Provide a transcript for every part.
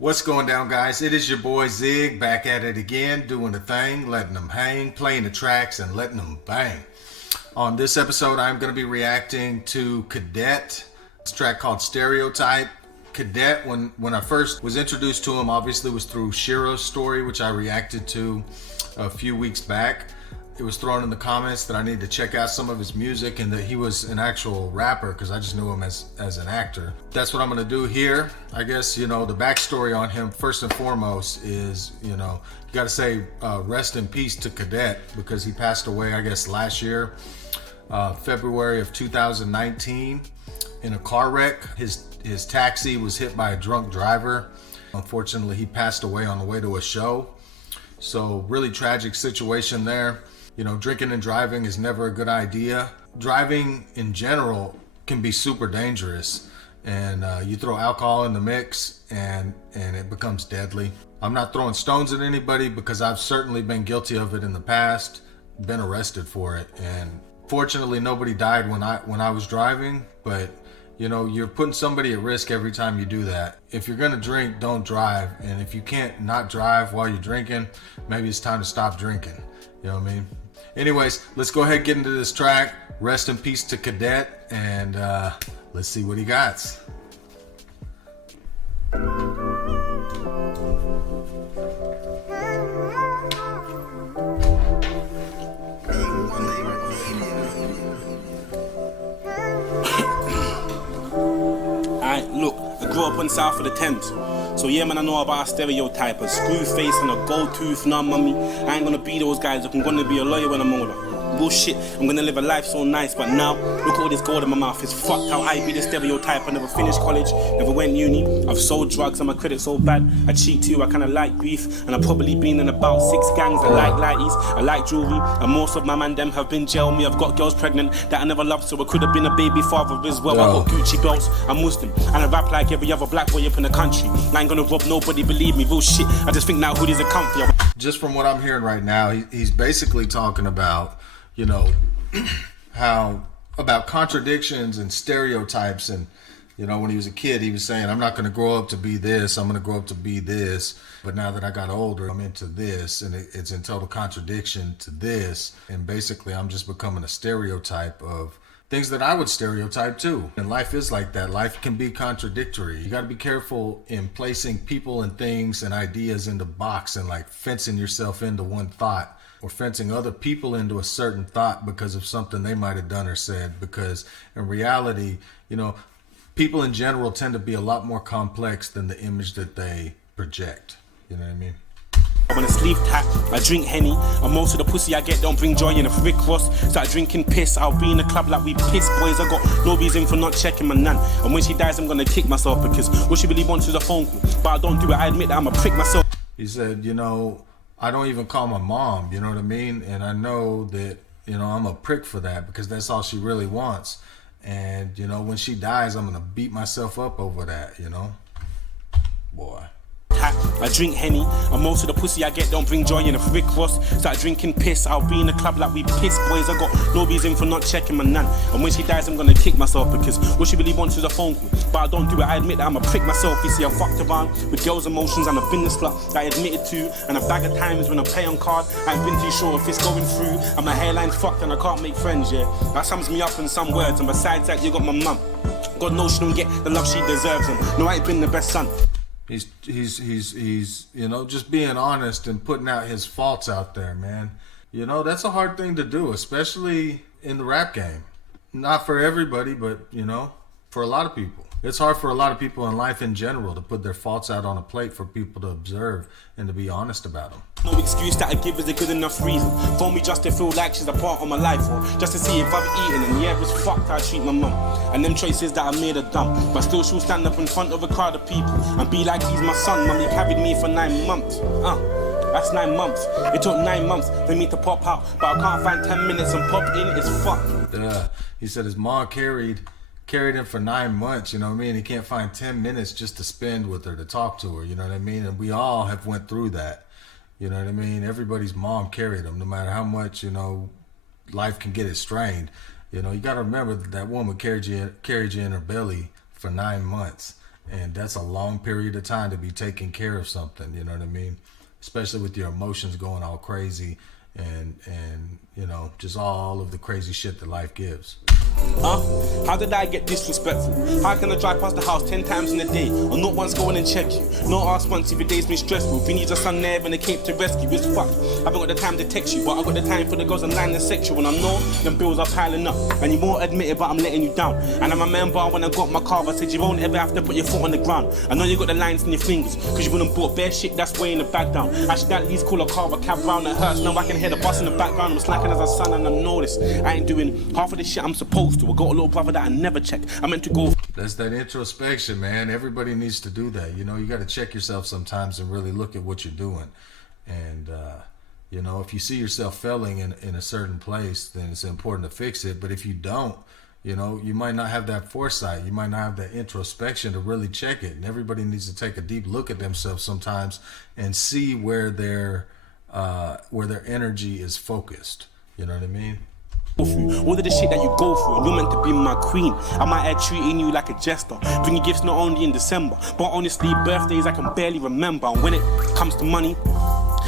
What's going down, guys? It is your boy Zig back at it again, doing the thing, letting them hang, playing the tracks, and letting them bang. On this episode, I'm going to be reacting to Cadet. It's a track called Stereotype. Cadet, when I first was introduced to him, obviously was through Shiro's story, which I reacted to a few weeks back. It was thrown in the comments that I need to check out some of his music and that he was an actual rapper because I just knew him as an actor. That's what I'm going to do here. I guess, the backstory on him, first and foremost, is, you got to say rest in peace to Cadet because he passed away, I guess, last year, February of 2019, in a car wreck. His taxi was hit by a drunk driver. Unfortunately, he passed away on the way to a show. So really tragic situation there. Drinking and driving is never a good idea. Driving in general can be super dangerous, and you throw alcohol in the mix and it becomes deadly. I'm not throwing stones at anybody because I've certainly been guilty of it in the past, been arrested for it, and fortunately nobody died when I was driving, but you're putting somebody at risk every time you do that. If you're gonna drink, don't drive, and if you can't not drive while you're drinking, maybe it's time to stop drinking. You know what I mean? Anyways, let's go ahead and get into this track. Rest in peace to Cadet, and let's see what he got. Look, I grew up on south of the Thames. So yeah, man, I know about a stereotype, a screw face and a gold tooth. Nah, mummy, I ain't gonna be those guys. I'm gonna be a lawyer when I'm older. Bullshit, I'm gonna live a life so nice, but now, look at all this gold in my mouth. It's fucked how I be the stereotype. I never finished college, never went uni. I've sold drugs and my credit so bad. I cheat too, I kinda like beef. And I've probably been in about 6 gangs. I like lighties, I like jewelry. And most of my man them have been jail me. I've got girls pregnant that I never loved, so I could have been a baby father as well. I got Gucci belts, I'm Muslim, and I rap like every other black boy up in the country. I ain't gonna rob nobody, believe me, real shit. I just think now hoodies are comfy. Just from what I'm hearing right now, he's basically talking about how about contradictions and stereotypes, and when he was a kid he was saying, I'm not going to grow up to be this, I'm going to grow up to be this, but now that I got older I'm into this, and it's in total contradiction to this, and basically I'm just becoming a stereotype of things that I would stereotype too. And life is like that. Life can be contradictory. You got to be careful in placing people and things and ideas into box and like fencing yourself into one thought, or fencing other people into a certain thought because of something they might have done or said, because in reality, people in general tend to be a lot more complex than the image that they project. You know what I mean? I want a sleeve tap, I drink Henny, and most of the pussy I get don't bring joy. And if Rick Ross start drinking piss, I'll be in the club like we piss boys. I got no reason for not checking my nan, and when she dies I'm gonna kick myself because what she really wants is a phone call, but I don't do it. I admit that I'm a prick myself. He said, I don't even call my mom, you know what I mean? And I know that, I'm a prick for that because that's all she really wants. And, when she dies, I'm going to beat myself up over that, Boy. I drink Henny, and most of the pussy I get don't bring joy. And if Rick Ross start drinking piss, I'll be in the club like we piss boys. I got no reason for not checking my nan, and when she dies I'm gonna kick myself because what she really wants is a phone call, but I don't do it. I admit that I'm a prick myself. You see, I fucked around with girls' emotions and I've been the slut that I admitted to, and a bag of times when I play on card I ain't been too sure if it's going through, and my hairline's fucked and I can't make friends, yeah. That sums me up in some words, and besides that you got my mum. God knows she don't get the love she deserves, and no, I ain't been the best son. He's just being honest and putting out his faults out there, man. That's a hard thing to do, especially in the rap game. Not for everybody, but, for a lot of people. It's hard for a lot of people in life in general to put their faults out on a plate for people to observe and to be honest about them. No excuse that I give is a good enough reason for me just to feel like she's a part of my life, or just to see if I've eaten, and yeah, it's fucked how I treat my mum. And them choices that I made are dumb, but still she'll stand up in front of a crowd of people and be like he's my son. Mummy carried me for 9 months. That's 9 months. It took 9 months for me to pop out, but I can't find 10 minutes and pop in. It's fucked. Yeah, he said his mom carried him for 9 months, you know what I mean? He can't find 10 minutes just to spend with her, to talk to her, you know what I mean? And we all have went through that, you know what I mean? Everybody's mom carried them, no matter how much, life can get it strained. You got to remember that woman carried you in her belly for 9 months. And that's a long period of time to be taking care of something, you know what I mean? Especially with your emotions going all crazy and you know, just all of the crazy shit that life gives. How did I get disrespectful? How can I drive past the house 10 times in a day or not once go in and check you? Not ask once if your day's been stressful. If you need your son there when they came to rescue, it's fucked. I haven't got the time to text you, but I got the time for the girls online and sexual. And I know them bills are piling up, and you won't admit it, but I'm letting you down. And I remember when I got my car, I said you won't ever have to put your foot on the ground. I know you got the lines in your fingers, cause you wouldn't bought bare shit that's weighing the bag down. I should at least call a car, a cab round that hurts. Now I can hear the bus in the background. I'm slacking as a son and I know this. I ain't doing half of the shit I'm supposed to. I got a little brother that I never check. I meant to go. That's that introspection, man. Everybody needs to do that. You know, you got to check yourself sometimes and really look at what you're doing. And, you know, if you see yourself failing in a certain place, then it's important to fix it. But if you don't, you know, you might not have that foresight. You might not have that introspection to really check it. And everybody needs to take a deep look at themselves sometimes and see where their energy is focused. You know what I mean? All of the shit that you go through, and you're meant to be my queen. I might have treating you like a jester, bringing gifts not only in December, but honestly, birthdays I can barely remember. And when it comes to money,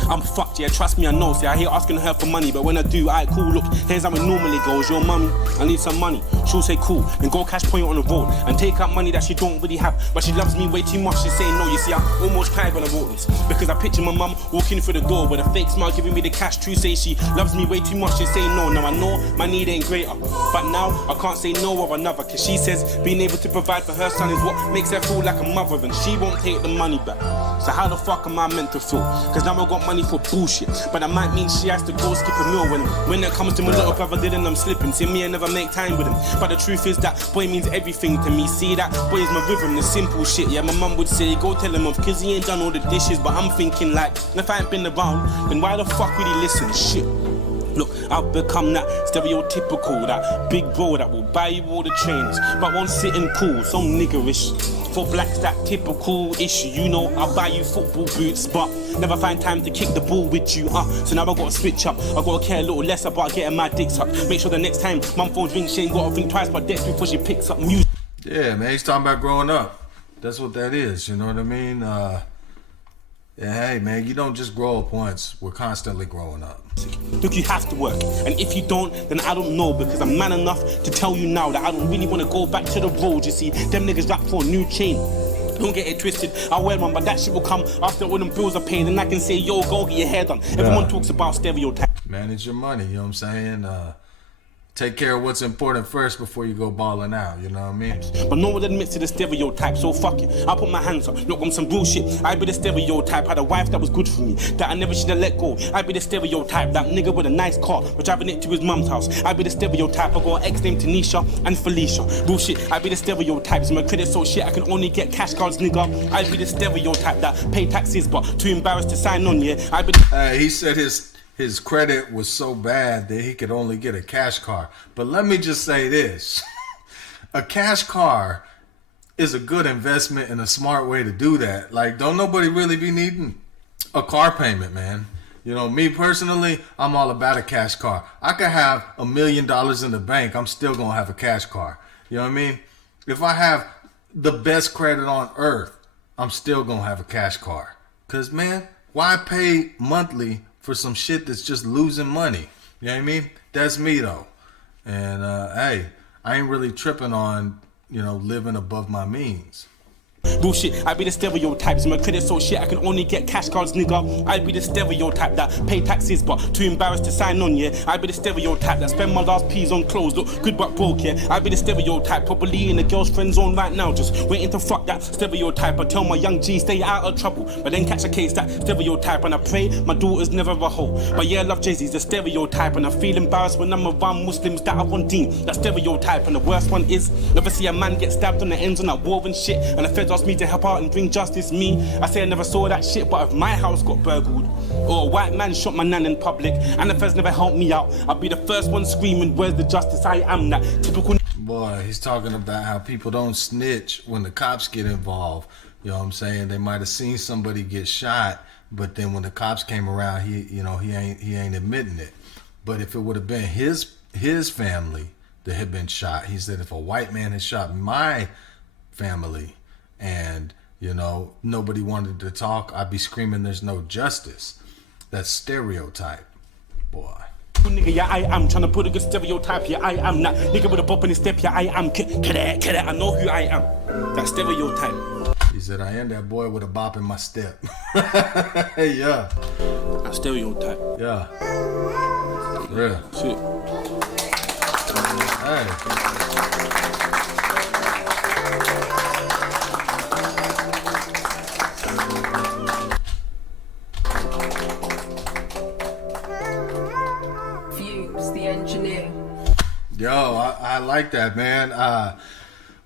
I'm fucked, yeah, trust me, I know. See, I hate asking her for money, but when I do, alright, cool, look, here's how it normally goes. Your mummy, I need some money. She'll say cool, and go cash point on the road and take out money that she don't really have, but she loves me way too much. She's saying no. You see, I almost cried when I wrote this, because I picture my mum walking through the door with a fake smile giving me the cash. True, say she loves me way too much. She's saying no. Now I know my need ain't greater, but now I can't say no or another, cause she says being able to provide for her son is what makes her feel like a mother, and she won't take the money back. So how the fuck am I meant to feel? Cause now I got money for bullshit, but that might mean she has to go skip a meal when it comes to my little brother dealing, I'm slipping. See me, I never make time with him, but the truth is that boy means everything to me. See, that boy is my rhythm, the simple shit. Yeah, my mum would say go tell him off cause he ain't done all the dishes, but I'm thinking like, if I ain't been around, then why the fuck would he listen? Shit. Look, I've become that stereotypical, that big bro that will buy you all the trainers, but won't sit and cool, so niggerish. For blacks, that typical issue, you know, I'll buy you football boots, but never find time to kick the ball with you, so now I gotta switch up, I gotta care a little less about getting my dicks up. Make sure the next time mum phones ring, she ain't gotta think twice about debts before she picks up music. Yeah, man, he's talking about growing up. That's what that is, you know what I mean? Yeah, hey, man, you don't just grow up once. We're constantly growing up. Look, you have to work, and if you don't, then I don't know, because I'm man enough to tell you now that I don't really want to go back to the road. You see, them niggas rap for a new chain. Don't get it twisted, I'll wear one, but that shit will come after all them bills are paid, and I can say, yo, go get your hair done. Everyone talks about stereotype. Manage your money, you know what I'm saying? Take care of what's important first before you go balling out, you know what I mean? But no one admits to the stereotype, so fuck it, I'll put my hands up. Look, I'm some bullshit, I be the stereotype. Had a wife that was good for me, that I never should have let go. I be the stereotype, that nigga with a nice car, but driving it to his mum's house. I be the stereotype, I got an ex named Tanisha and Felicia. Bullshit, I be the stereotype, so my credit so shit I can only get cash cards, nigga. I be the stereotype that pay taxes but too embarrassed to sign on, yeah. I be he said his credit was so bad that he could only get a cash car. But let me just say this. A cash car is a good investment and a smart way to do that. Like, don't nobody really be needing a car payment, man. You know, me personally, I'm all about a cash car. I could have $1 million in the bank. I'm still going to have a cash car. You know what I mean? If I have the best credit on earth, I'm still going to have a cash car. Because, man, why pay monthly for some shit that's just losing money? You know what I mean? That's me, though. And, hey, I ain't really tripping on, you know, living above my means. Bullshit, I be the stereotype, so my credit so shit I can only get cash cards, nigga. I be the stereotype that pay taxes but too embarrassed to sign on, yeah. I be the stereotype that spend my last peas on clothes, look good but broke, yeah. I be the stereotype, probably in a girl's friend zone right now, just waiting to fuck that stereotype. I tell my young G stay out of trouble, but then catch a case that stereotype, and I pray my daughter's never a hoe. But yeah, I love Jay-Z's the stereotype, and I feel embarrassed when I'm around Muslims that are on deen. That stereotype, and the worst one is never see a man get stabbed on the ends on that war and shit, and the feds ask me to help out and bring justice. Me, I say I never saw that shit, but if my house got burgled or a white man shot my nan in public and the feds never helped me out, I'll be the first one screaming, where's the justice? I am that typical. Boy, he's talking about how people don't snitch when the cops get involved. You know what I'm saying? They might have seen somebody get shot, but then when the cops came around, he ain't admitting it. But if it would have been his family that had been shot, he said if a white man had shot my family and nobody wanted to talk, I'd be screaming there's no justice. That's Stereotype, boy. Nigga, yeah, I am trying to put a good stereotype. Yeah, I am that nigga with a bop in his step. Yeah, I am cadet. I know who I am. That Stereotype. He said, I am that boy with a bop in my step. Yeah. That Stereotype. Yeah. Yeah. Shit. Hey. The engineer. Yo, I like that, man.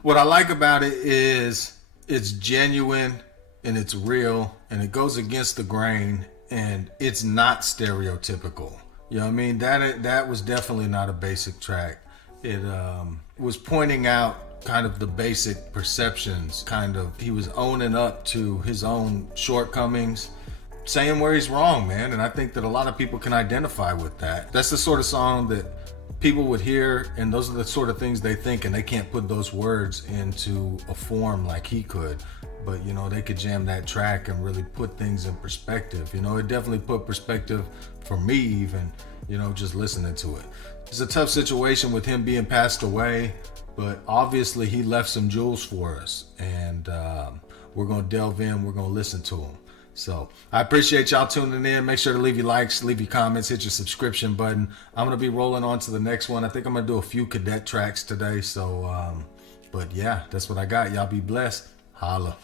What I like about it is it's genuine and it's real and it goes against the grain and it's not stereotypical. You know what I mean? That was definitely not a basic track. It was pointing out kind of the basic perceptions. He was owning up to his own shortcomings, saying where he's wrong, man. And I think that a lot of people can identify with that. That's the sort of song that people would hear, and those are the sort of things they think, and they can't put those words into a form like he could. But they could jam that track and really put things in perspective. It definitely put perspective for me even, just listening to it. It's a tough situation with him being passed away, but obviously he left some jewels for us, and we're gonna delve in, we're gonna listen to him. So I appreciate y'all tuning in. Make sure to leave your likes, leave your comments, hit your subscription button. I'm going to be rolling on to the next one. I think I'm going to do a few Cadet tracks today. So, but yeah, that's what I got. Y'all be blessed. Holla.